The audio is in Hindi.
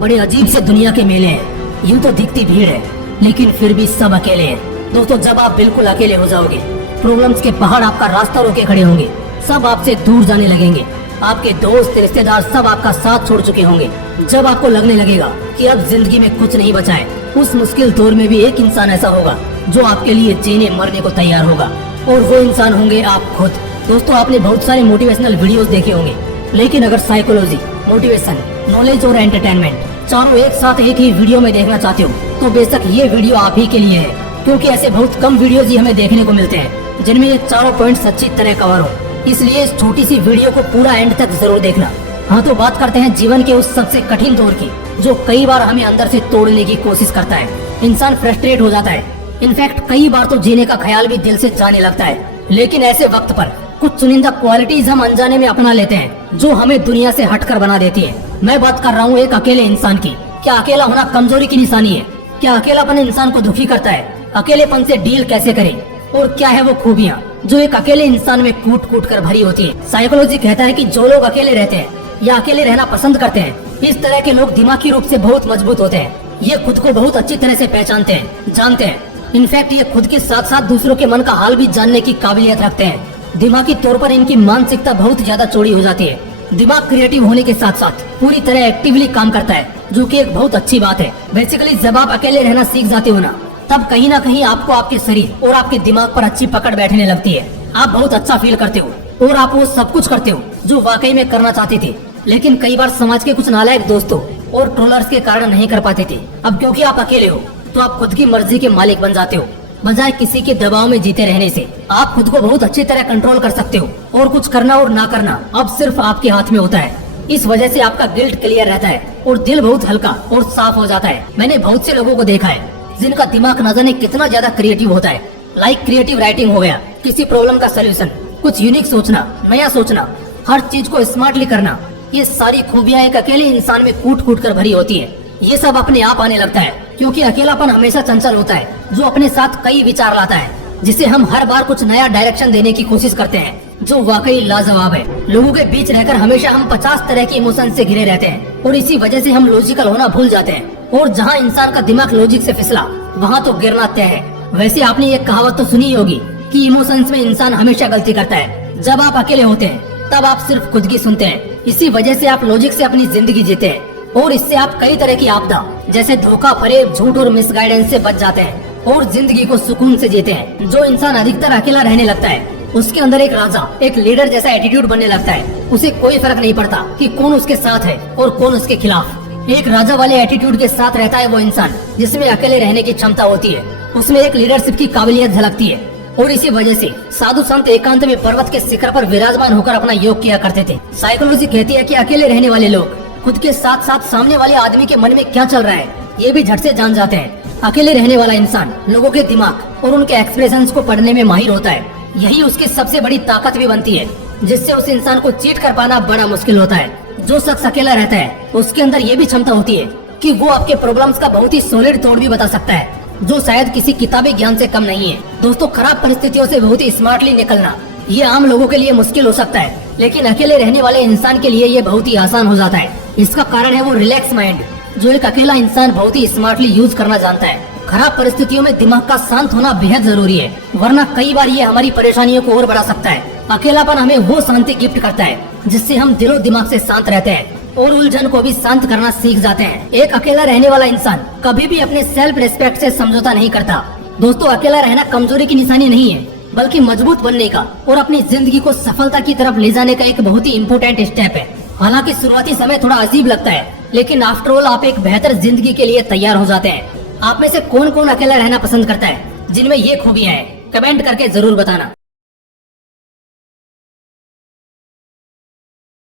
बड़े अजीब से दुनिया के मेले हैं। यूं तो दिखती भीड़ है, लेकिन फिर भी सब अकेले हैं। दोस्तों, जब आप बिल्कुल अकेले हो जाओगे, प्रॉब्लम्स के पहाड़ आपका रास्ता रोके खड़े होंगे, सब आपसे दूर जाने लगेंगे, आपके दोस्त रिश्तेदार सब आपका साथ छोड़ चुके होंगे, जब आपको लगने लगेगा कि अब जिंदगी में कुछ नहीं बचा है, उस मुश्किल दौर में भी एक इंसान ऐसा होगा जो आपके लिए जीने मरने को तैयार होगा, और वो इंसान होंगे आप खुद। दोस्तों, आपने बहुत सारे मोटिवेशनल वीडियोस देखे होंगे, लेकिन अगर साइकोलॉजी, मोटिवेशन, नॉलेज और एंटरटेनमेंट चारों एक साथ एक ही वीडियो में देखना चाहते हो, तो बेशक ये वीडियो आप ही के लिए है, क्योंकि ऐसे बहुत कम वीडियोस ही हमें देखने को मिलते हैं जिनमें ये चारों पॉइंट्स अच्छी तरह कवर हो। इसलिए इस छोटी सी वीडियो को पूरा एंड तक जरूर देखना। हाँ, तो बात करते हैं जीवन के उस सबसे कठिन दौर की, जो कई बार हमें अंदर से तोड़ने की कोशिश करता है। इंसान फ्रस्ट्रेट हो जाता है, इनफैक्ट कई बार तो जीने का ख्याल भी दिल से जाने लगता है। लेकिन ऐसे वक्त पर कुछ चुनिंदा क्वालिटीज हम अनजाने में अपना लेते हैं, जो हमें दुनिया से हटकर बना देती है। मैं बात कर रहा हूँ एक अकेले इंसान की। क्या अकेला होना कमजोरी की निशानी है? क्या अकेलापन इंसान को दुखी करता है? अकेलेपन से डील कैसे करें? और क्या है वो खूबियाँ जो एक अकेले इंसान में कूट कूट कर भरी होती है? साइकोलॉजी कहता है कि जो लोग अकेले रहते हैं या अकेले रहना पसंद करते हैं, इस तरह के लोग दिमागी रूप से बहुत मजबूत होते हैं। ये खुद को बहुत अच्छी तरह से पहचानते हैं, जानते हैं। इनफैक्ट ये खुद के साथ साथ दूसरों के मन का हाल भी जानने की काबिलियत रखते हैं। दिमागी तौर पर इनकी मानसिकता बहुत ज्यादा चौड़ी हो जाती है। दिमाग क्रिएटिव होने के साथ साथ पूरी तरह एक्टिवली काम करता है, जो कि एक बहुत अच्छी बात है। बेसिकली जब आप अकेले रहना सीख जाते हो ना, तब कहीं ना कहीं आपको आपके शरीर और आपके दिमाग पर अच्छी पकड़ बैठने लगती है। आप बहुत अच्छा फील करते हो और आप वो सब कुछ करते हो जो वाकई में करना चाहते थे, लेकिन कई बार समाज के कुछ नालायक दोस्तों और ट्रोलर्स के कारण नहीं कर पाते थे। अब क्योंकि आप अकेले हो, तो आप खुद की मर्जी के मालिक बन जाते हो। बजाय किसी के दबाव में जीते रहने से आप खुद को बहुत अच्छी तरह कंट्रोल कर सकते हो, और कुछ करना और ना करना अब सिर्फ आपके हाथ में होता है। इस वजह से आपका गिल्ट क्लियर रहता है और दिल बहुत हल्का और साफ हो जाता है। मैंने बहुत से लोगों को देखा है जिनका दिमाग न जाने कितना ज्यादा क्रिएटिव होता है। लाइक क्रिएटिव राइटिंग हो गया, किसी प्रॉब्लम का सोल्यूशन, कुछ यूनिक सोचना, नया सोचना, हर चीज को स्मार्टली करना, ये सारी खूबियां एक अकेले इंसान में कूट कूट कर भरी होती है। ये सब अपने आप आने लगता है, क्योंकि अकेलापन हमेशा चंचल होता है, जो अपने साथ कई विचार लाता है, जिसे हम हर बार कुछ नया डायरेक्शन देने की कोशिश करते हैं, जो वाकई लाजवाब है। लोगों के बीच रहकर हमेशा हम 50 तरह के इमोशन से घिरे रहते हैं, और इसी वजह से हम लॉजिकल होना भूल जाते हैं। और जहाँ इंसान का दिमाग लॉजिक से फिसला, वहाँ तो गिरना तय है। वैसे आपने ये कहावत तो सुनी होगी कि इमोशंस में इंसान हमेशा गलती करता है। जब आप अकेले होते हैं, तब आप सिर्फ खुद की सुनते हैं। इसी वजह से आप लॉजिक से अपनी जिंदगी जीते हैं, और इससे आप कई तरह की आपदा जैसे धोखा, फरेब, झूठ और मिसगाइडेंस से बच जाते हैं, और जिंदगी को सुकून से जीते हैं। जो इंसान अधिकतर अकेला रहने लगता है, उसके अंदर एक राजा, एक लीडर जैसा एटीट्यूड बनने लगता है। उसे कोई फर्क नहीं पड़ता कि कौन उसके साथ है और कौन उसके खिलाफ। एक राजा वाले एटीट्यूड के साथ रहता है वो इंसान जिसमें अकेले रहने की क्षमता होती है। उसमें एक लीडरशिप की काबिलियत झलकती है, और इसी वजह से साधु संत एकांत में पर्वत के शिखर पर विराजमान होकर अपना योग किया करते थे। साइकोलॉजी कहती है कि अकेले रहने वाले लोग खुद के साथ साथ सामने वाले आदमी के मन में क्या चल रहा है, ये भी झट से जान जाते हैं। अकेले रहने वाला इंसान लोगों के दिमाग और उनके एक्सप्रेशंस को पढ़ने में माहिर होता है। यही उसकी सबसे बड़ी ताकत भी बनती है, जिससे उस इंसान को चीट कर पाना बड़ा मुश्किल होता है। जो शख्स अकेला रहता है, उसके अंदर ये भी क्षमता होती है कि वो आपके प्रॉब्लम्स का बहुत ही सॉलिड तोड़ भी बता सकता है, जो शायद किसी किताबी ज्ञान से कम नहीं है। दोस्तों, खराब परिस्थितियों से बहुत ही स्मार्टली निकलना ये आम लोगों के लिए मुश्किल हो सकता है, लेकिन अकेले रहने वाले इंसान के लिए ये बहुत ही आसान हो जाता है। इसका कारण है वो रिलैक्स माइंड, जो एक अकेला इंसान बहुत ही स्मार्टली यूज करना जानता है। खराब परिस्थितियों में दिमाग का शांत होना बेहद जरूरी है, वरना कई बार ये हमारी परेशानियों को और बढ़ा सकता है। अकेलापन हमें वो शांति गिफ्ट करता है जिससे हम दिलो दिमाग से शांत रहते हैं और उलझन को भी शांत करना सीख जाते हैं। एक अकेला रहने वाला इंसान कभी भी अपने सेल्फ रिस्पेक्ट से समझौता नहीं करता। दोस्तों, अकेला रहना कमजोरी की निशानी नहीं है, बल्कि मजबूत बनने का और अपनी जिंदगी को सफलता की तरफ ले जाने का एक बहुत ही इम्पोर्टेंट स्टेप है। हालांकि शुरुआती समय थोड़ा अजीब लगता है, लेकिन आफ्टर ऑल आप एक बेहतर जिंदगी के लिए तैयार हो जाते हैं। आप में से कौन कौन अकेला रहना पसंद करता है, जिनमें ये खूबियां हैं? कमेंट करके जरूर बताना।